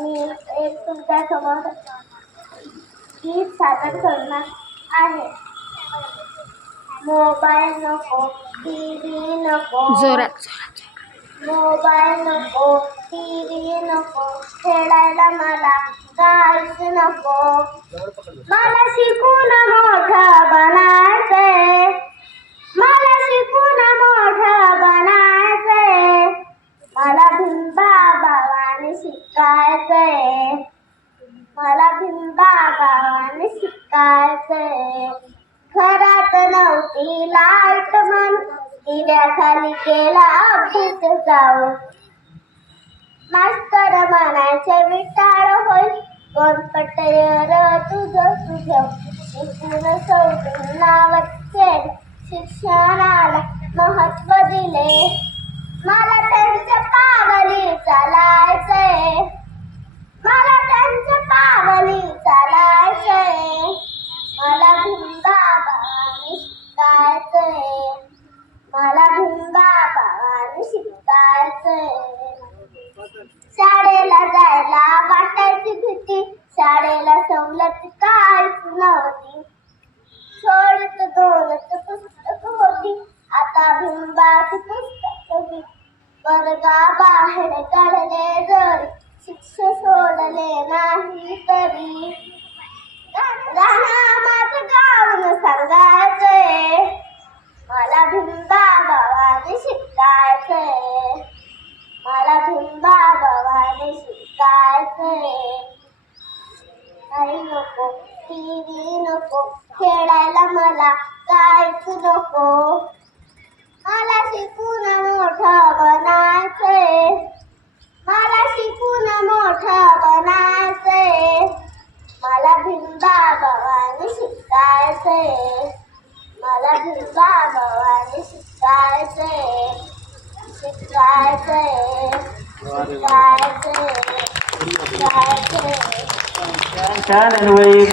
मी एक तुमच्यासमोर गीत सादर करणार आहे. मोबाईल नको टीव्ही नको. जोरात मोबाईल नको टीव्ही नको. खेळायला मला काहीच नको. मला शिकून मोठं बनायचंय मला शिकून मोठं बनायचंय मला भिंबा बाबाने शिकायचंय. मला भिंबा गावाने शिकायचंय. घरात नव्हती लाइट म्हणून दिव्याखाली केला अभ्यास जाऊ मास्तर म्हणायचे विटाळ होईल. कोण पटयर तुझं तुझं. इथून सोडून नावाचे शिक्षणाला महत्त्व दिले. शिकायचंय. शाळेला जायला वाटायची भीती. शाळेला सवलत कायच नव्हती. सोडत दोनच पुस्तक होती. आता भिंबाची पुस्तक होती. वर्गा बाहेर काढले जरी. शिक्षक सोडले नाही तरी. शिकायचंय. मला भिंबा बाबाने शिकायचंय. काही नको टीव्ही नको खेळायला मला काहीच नको. मला शिकून मोठं बनायचंय. मला शिकून मोठं बनायचंय. मला भिंबा बाबाने शिकायचंय. मला भिंबा बाबाने शिकायचंय. शिकायचंय छान छान अन्वयी